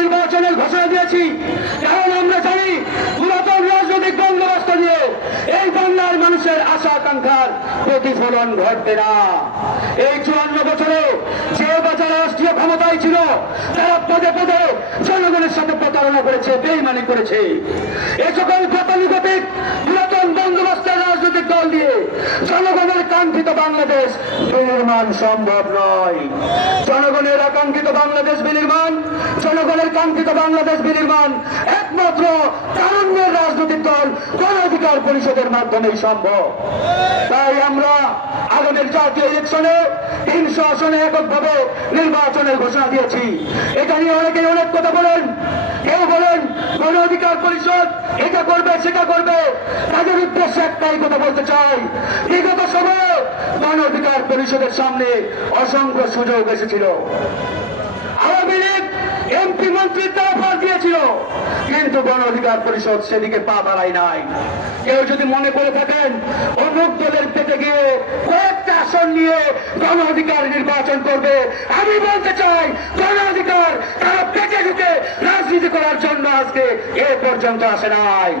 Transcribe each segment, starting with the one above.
নির্বাচনের ঘোষণা দিয়েছি, কারণ আমরা জানি পুরাতন রাজনৈতিক বন্দোবস্ত দিয়ে এই বাংলার মানুষের আশা আকাঙ্ক্ষার প্রতিফলন ঘটবে না। এই 54 বছরে যে বাজার রাষ্ট্রীয় ক্ষমতায় ছিল তারা পদে পদে জনগণের সাথে প্রতারণা করেছে, বেইমানি করেছে। এই সকল গতানুগতিক পুরাতন বন্দোবস্তের রাজনৈতিক দল দিয়ে জনগণের কাঙ্ক্ষিত বাংলাদেশ বিনির্মাণ সম্ভব নয়। জনগণের আকাঙ্ক্ষিত বাংলাদেশ বিনির্মাণ, জনগণের কাঙ্ক্ষিত বাংলাদেশ বিনির্মাণ একমাত্র তারুণ্যের রাজনৈতিক দল গণ অধিকার পরিষদের মাধ্যমেই সম্ভব। তাই আমরা আগামীর জাতীয় ইলেকশনে 300 আসনে এককভাবে নির্বাচনের ঘোষণা দিয়েছি। এটা নিয়ে অনেকেই অনেক কথা বলেন, কেউ বলেন গণ অধিকার পরিষদ এটা করবে সেটা করবে। তাদের উদ্দেশ্যে একটাই কথা বলতে চাই, বিগত সময়ে গণ অধিকার পরিষদের সামনে অসংখ্য সুযোগ এসেছিল। আওয়ামী লীগ এমপি মন্ত্রীর অফার দিয়েছিল, কিন্তু গণ অধিকার পরিষদ সেদিকে পা বাড়ায় নাই। কেউ যদি মনে করে থাকেন অমুক দলের পেটে গিয়ে কয়েকটা আসন নিয়ে গণ অধিকার নির্বাচন করবে, আমি বলতে চাই গণ অধিকার তারা পেটে ঢুকে রাজনীতি করার জন্য আজকে এ পর্যন্ত আসে নাই।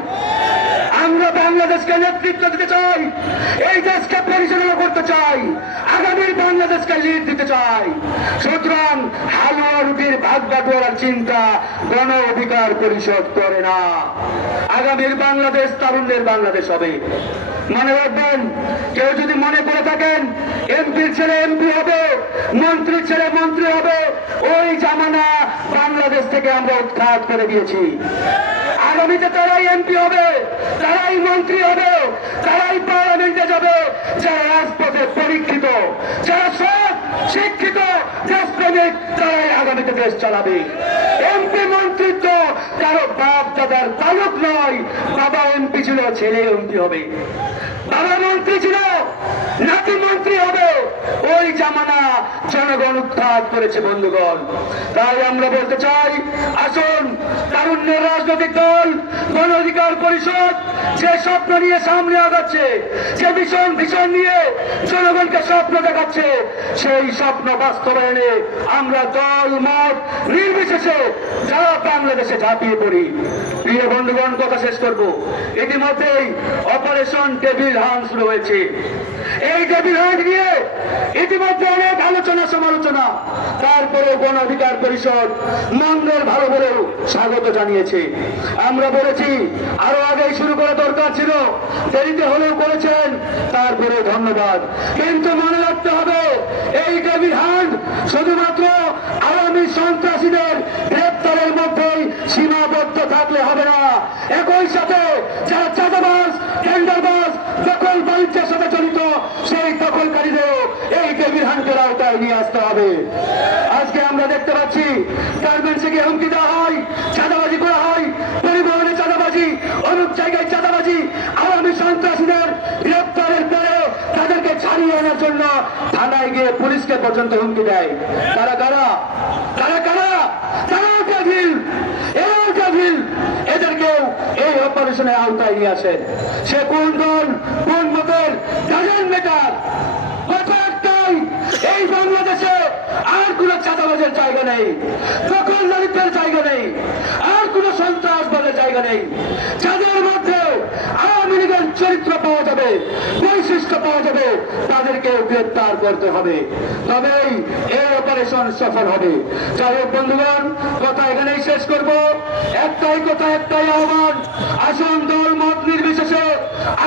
আমরা বাংলাদেশকে নেতৃত্ব দিতে চাই, এই দেশকে পরিচালনা করতে চাই, আগামীর বাংলাদেশকে লিড দিতে চাই। সুতরাং হালুয়া রুটির ভাগ বাটোয়ারার চিন্তা গণ অধিকার পরিষদ করে না। আগামীর বাংলাদেশ তারুণ্যের বাংলাদেশ হবে। মনে রাখবেন, কেউ যদি মনে করে থাকেন এমপির ছেলে এমপি হবে, মন্ত্রীর ছেলে মন্ত্রী হবে, ওই জামানা বাংলাদেশ থেকে আমরা উৎখাত করে দিয়েছি। আগামীতে তারাই এমপি হবে, তারাই মন্ত্রী হবে, তারাই পার্লামেন্টে যাবে যারা রাজপথে পরীক্ষিত, যারা সৎ শিক্ষিত দেশপ্রেমিক, তারাই আগামীতে দেশ চালাবে। এমপি মন্ত্রিত্ব কারো বাপ দাদার তালুক নয়। বাবা এমপি ছিল, ছেলে এমপি হবে। বাবা মন্ত্রী ছিল, নাতি মন্ত্রী হবে। ওই জামানা জনগণ উৎখাত করেছে বন্ধুগণ। তাই আমরা বলতে চাই, আসুন তারুণ্যের রাজনৈতিক দল গণ অধিকার পরিষদ যে স্বপ্ন নিয়ে সামনে আগাচ্ছে, যে ভীষণ নিয়ে জনগণকে স্বপ্ন দেখাচ্ছে, সেই স্বপ্ন বাস্তবায়নে আমরা দল মত নির্বিশেষে যারা বাংলাদেশে ঝাঁপিয়ে পড়ি। প্রিয় বন্ধুগণ, কথা শেষ করব। ইতিমধ্যেই অপারেশন টেবিল হান্ট শুরু হয়েছে। এই টেবিল হান্ট নিয়ে ইতিমধ্যে অনেক আলোচনা সমালোচনা, তারপরেও গণ অধিকার পরিষদ মন্দের ভালো বলেও স্বাগত জানিয়েছে। আমরা বলেছি আরো আগেই শুরু করা দরকার ছিল, দেরিতে হলেও করেছেন, তারপরে ধন্যবাদ। কিন্তু মনে রাখতে হবে, এই টেবিল হান্ট শুধুমাত্র আওয়ামী সন্ত্রাসীদের গ্রেপ্তারের মধ্যেই সীমাবদ্ধ থাকলে হবে না। একই সাথে যারা চাঁদাবাজ, টেন্ডারবাজ, দখল বাণিজ্যের সাথে জড়িত, সেই দখলকারীদেরও এই টেবিল হান্টের আওতায় নিয়ে আসতে হবে। আজকে আমরা দেখতে পাচ্ছি গার্মেন্টসে গিয়ে হুমকি দেওয়া হয়, চাঁদাবাজি করা হয়, পরিবহনে চাঁদাবাজি, অনেক জায়গায় চাঁদাবাজি। আওয়ামী সন্ত্রাসীদের গ্রেপ্তারের পরে তাদেরকে ছাড়িয়ে আনার জন্য থানায় গিয়ে পুলিশকে পর্যন্ত হুমকি দেয়। তারা কারা? তারা কারা? তারাও টেবিল, এরাও টেবিল। এদেরকেও এই অপারেশনের আওতায় নিয়ে আসেন। সে কোন দল, কোন মতের, ডাজন্ট ম্যাটার। এই বাংলাদেশে আর কোন চাঁদাবাজের জায়গা নেই, দখল ললিতের জায়গা নেই, আর কোন সন্ত্রাসবাদের জায়গা নেই। যাদের মধ্যে আওয়ামী লীগের চরিত্র পাওয়া যাবে, বৈশিষ্ট্য পাওয়া যাবে, তাদেরকে গ্রেপ্তার করতে হবে, তবেই এই অপারেশন সফল হবে। যাই হোক বন্ধুগণ, কথা এখানেই শেষ করব। একটাই কথা, একটাই আহ্বান, আসুন দল মত নির্বিশেষে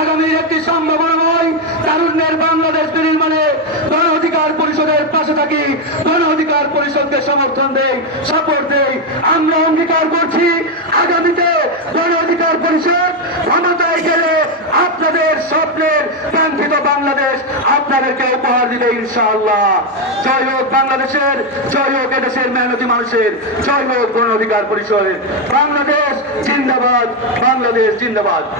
আগামীর একটি সম্ভাবনাময় তারুণ্যের বাংলাদেশ বিনির্মাণে গণ অধিকার পরিষদের পাশে থাকি, গণ অধিকার পরিষদকে সমর্থন দেই, সাপোর্ট দেই। আমরা অঙ্গীকার করছি, আগামীতে গণ অধিকার পরিষদ ক্ষমতায় গেলে আপনাদের স্বপ্নের কাঙ্ক্ষিত বাংলাদেশ আপনাদেরকে উপহার দিবে ইনশাআল্লাহ। জয় হোক বাংলাদেশের, জয় হোক এদেশের মেহনতি মানুষের, জয় হোক গণ অধিকার পরিষদের। বাংলাদেশ জিন্দাবাদ, বাংলাদেশ জিন্দাবাদ।